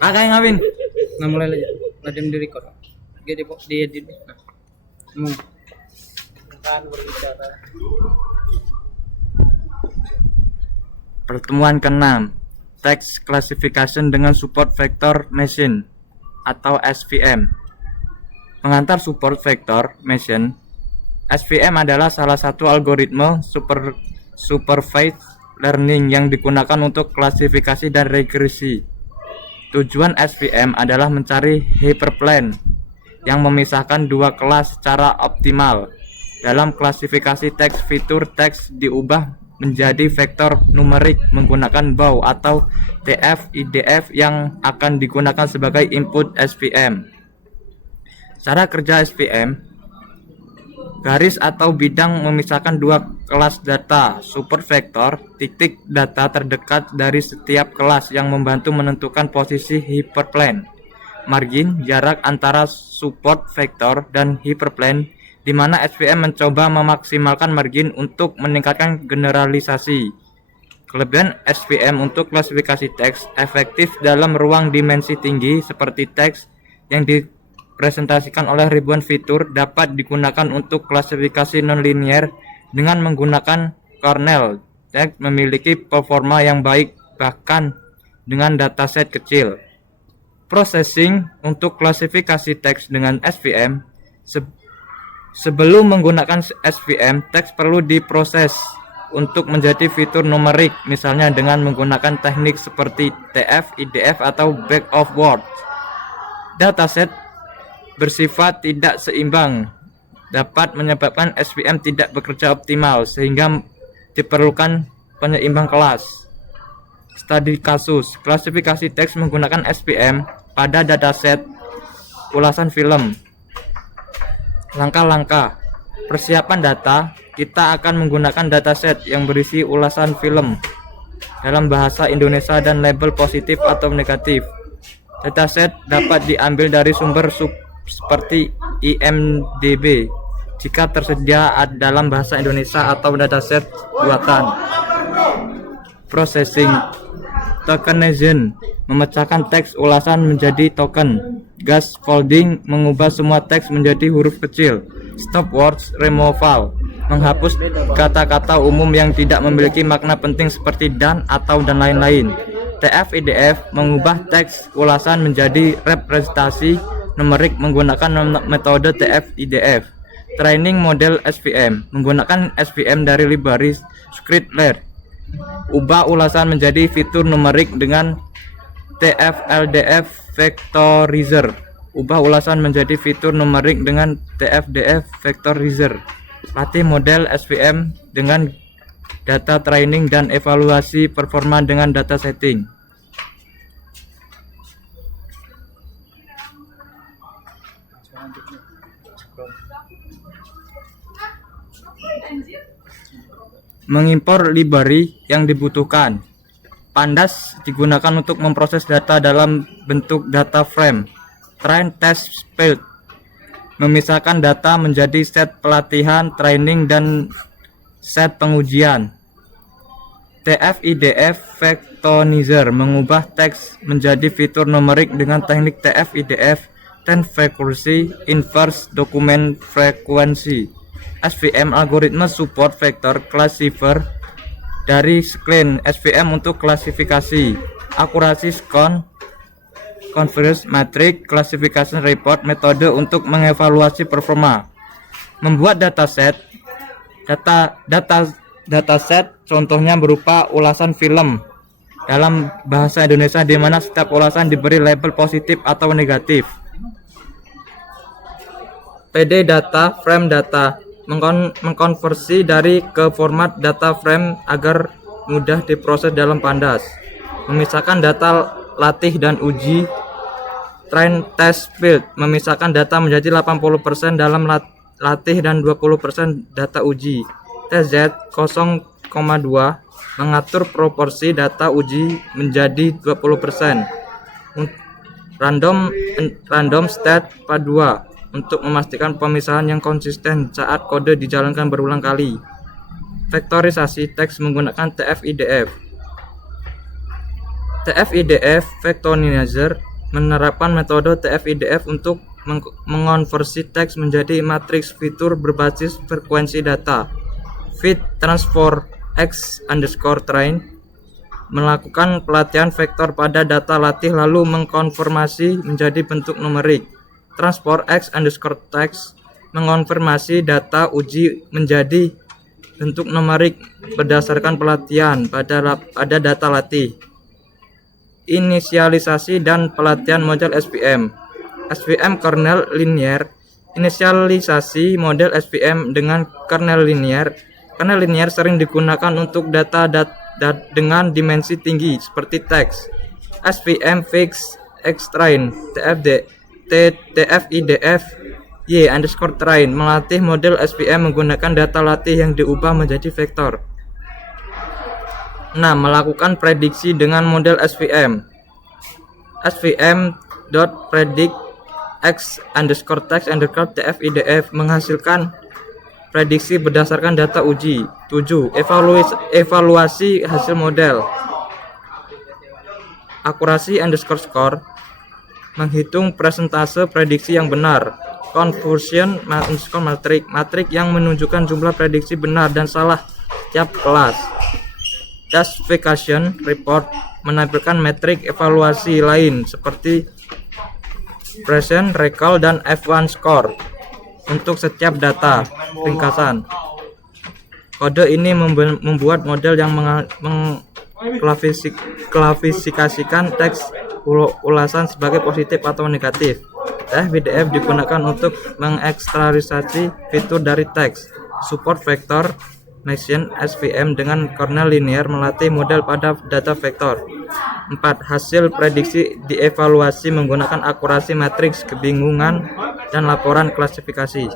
Kakak yang ngawin. Nah mulai aja. Nadiem di record. Di edit. Nah. Kan berbicara. Pertemuan ke-6. Text Classification dengan Support Vector Machine atau SVM. Pengantar Support Vector Machine, SVM adalah salah satu algoritma supervised learning yang digunakan untuk klasifikasi dan regresi. Tujuan SVM adalah mencari hyperplane yang memisahkan dua kelas secara optimal. Dalam klasifikasi teks, fitur teks diubah menjadi vektor numerik menggunakan bow atau TF-IDF yang akan digunakan sebagai input SVM. Cara kerja SVM: garis atau bidang memisahkan dua kelas data. Support vector, titik data terdekat dari setiap kelas yang membantu menentukan posisi hyperplane. Margin, jarak antara support vector dan hyperplane, di mana SVM mencoba memaksimalkan margin untuk meningkatkan generalisasi. Kelebihan SVM untuk klasifikasi teks: efektif dalam ruang dimensi tinggi seperti teks yang dipresentasikan oleh ribuan fitur, dapat digunakan untuk klasifikasi nonlinear dengan menggunakan kernel. Teks memiliki performa yang baik bahkan dengan dataset kecil. Processing untuk klasifikasi teks dengan SVM: sebelum menggunakan SVM, teks perlu diproses untuk menjadi fitur numerik, misalnya dengan menggunakan teknik seperti TF, IDF, atau back of words. Dataset bersifat tidak seimbang dapat menyebabkan SVM tidak bekerja optimal, sehingga diperlukan penyeimbang kelas. Studi kasus klasifikasi teks menggunakan SVM pada dataset ulasan film. Langkah-langkah persiapan data: kita akan menggunakan dataset yang berisi ulasan film dalam bahasa Indonesia dan label positif atau negatif. Dataset dapat diambil dari sumber seperti IMDb jika tersedia dalam bahasa Indonesia atau dataset buatan. Processing: tokenization, memecahkan teks ulasan menjadi token. Scaffolding, mengubah semua teks menjadi huruf kecil. Stop words removal, menghapus kata-kata umum yang tidak memiliki makna penting seperti dan, atau, dan lain-lain. TF-IDF, mengubah teks ulasan menjadi representasi numerik menggunakan metode TF-IDF. Training model SVM, menggunakan SVM dari library Scikit-learn. Ubah ulasan menjadi fitur numerik dengan TF-LDF Vectorizer. Ubah ulasan menjadi fitur numerik dengan TF-DF Vectorizer. Latih model SVM dengan data training dan evaluasi performa dengan data setting. Mengimpor library yang dibutuhkan. Pandas digunakan untuk memproses data dalam bentuk data frame. Train test field, memisahkan data menjadi set pelatihan, training, dan set pengujian. TF-IDF Vectorizer, mengubah teks menjadi fitur numerik dengan teknik TF-IDF, Ten Frequency Inverse Document Frequency. SVM, algoritma support vector classifier dari Scikit SVM untuk klasifikasi. Akurasi scan, convergence matrix, classification report, metode untuk mengevaluasi performa. Membuat dataset. Dataset contohnya berupa ulasan film dalam bahasa Indonesia, di mana setiap ulasan diberi label positif atau negatif. PD data, frame data, mengkonversi dari ke format data frame agar mudah diproses dalam Pandas. Memisahkan data latih dan uji. Train test field, memisahkan data menjadi 80% dalam latih dan 20% data uji. TZ 0,2, mengatur proporsi data uji menjadi 20%. Random state PA2, untuk memastikan pemisahan yang konsisten saat kode dijalankan berulang kali. Vektorisasi teks menggunakan TF-IDF. TF-IDF Vectorizer menerapkan metode TF-IDF untuk mengonversi teks menjadi matriks fitur berbasis frekuensi data. Fit transfer X_train melakukan pelatihan vektor pada data latih lalu mengkonfirmasi menjadi bentuk numerik. Transport X_text mengonfirmasi data uji menjadi bentuk numerik berdasarkan pelatihan pada data latih. Inisialisasi dan pelatihan model SVM. SVM kernel linear. Inisialisasi model SVM dengan kernel linear. Kernel linear sering digunakan untuk data dengan dimensi tinggi seperti teks. SVM fixed X-train TF-IDF Y_train melatih model SVM menggunakan data latih yang diubah menjadi vektor. 6. Melakukan prediksi dengan model SVM. SVM.predict X_text TF-IDF menghasilkan prediksi berdasarkan data uji. 7. Evaluasi hasil model. Akurasi_score menghitung persentase prediksi yang benar. Confusion_matrix matrik yang menunjukkan jumlah prediksi benar dan salah setiap kelas. Classification report menampilkan metrik evaluasi lain seperti present, recall, dan F1 score untuk setiap data. Ringkasan. Kode ini membuat model yang mengklasifikasikan teks ulasan sebagai positif atau negatif. TF-IDF digunakan untuk mengekstraksi fitur dari teks. Support vector machine SVM dengan kernel linear melatih model pada data vektor. 4. Hasil prediksi dievaluasi menggunakan akurasi matriks kebingungan dan laporan klasifikasi.